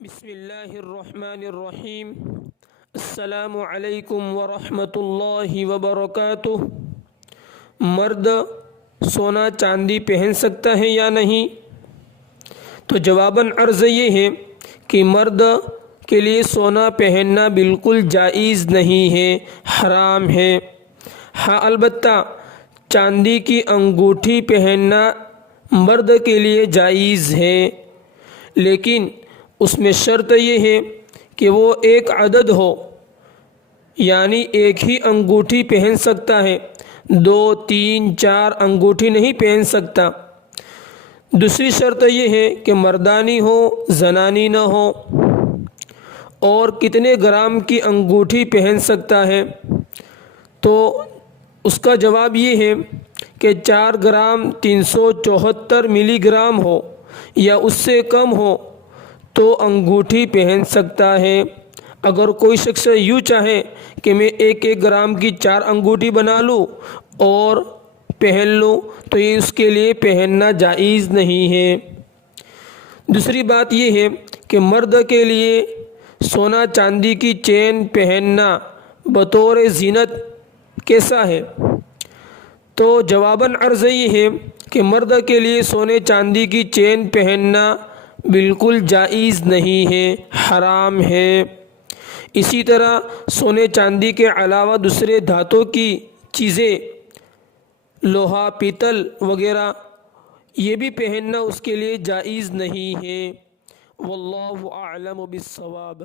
بسم اللہ الرحمن الرحیم۔ السلام علیکم ورحمۃ اللہ وبرکاتہ۔ مرد سونا چاندی پہن سکتا ہے یا نہیں؟ تو جواباً عرض یہ ہے کہ مرد کے لیے سونا پہننا بالکل جائز نہیں ہے، حرام ہے۔ ہاں البتہ چاندی کی انگوٹھی پہننا مرد کے لیے جائز ہے، لیکن اس میں شرط یہ ہے کہ وہ ایک عدد ہو، یعنی ایک ہی انگوٹھی پہن سکتا ہے، 2 3 4 انگوٹھی نہیں پہن سکتا۔ دوسری شرط یہ ہے کہ مردانی ہو، زنانی نہ ہو۔ اور کتنے گرام کی انگوٹھی پہن سکتا ہے؟ تو اس کا جواب یہ ہے کہ 4 گرام 374 ملی گرام ہو یا اس سے کم ہو تو انگوٹھی پہن سکتا ہے۔ اگر کوئی شخص یوں چاہے کہ میں 1 گرام کی 4 انگوٹھی بنا لوں اور پہن لوں تو یہ اس کے لیے پہننا جائز نہیں ہے۔ دوسری بات یہ ہے کہ مرد کے لیے سونا چاندی کی چین پہننا بطور زینت کیسا ہے؟ تو جواباً عرض یہ ہے کہ مرد کے لیے سونے چاندی کی چین پہننا بالکل جائز نہیں ہے، حرام ہے۔ اسی طرح سونے چاندی کے علاوہ دوسرے دھاتوں کی چیزیں، لوہا، پیتل وغیرہ، یہ بھی پہننا اس کے لیے جائز نہیں ہے۔ واللہ اعلم بالصواب۔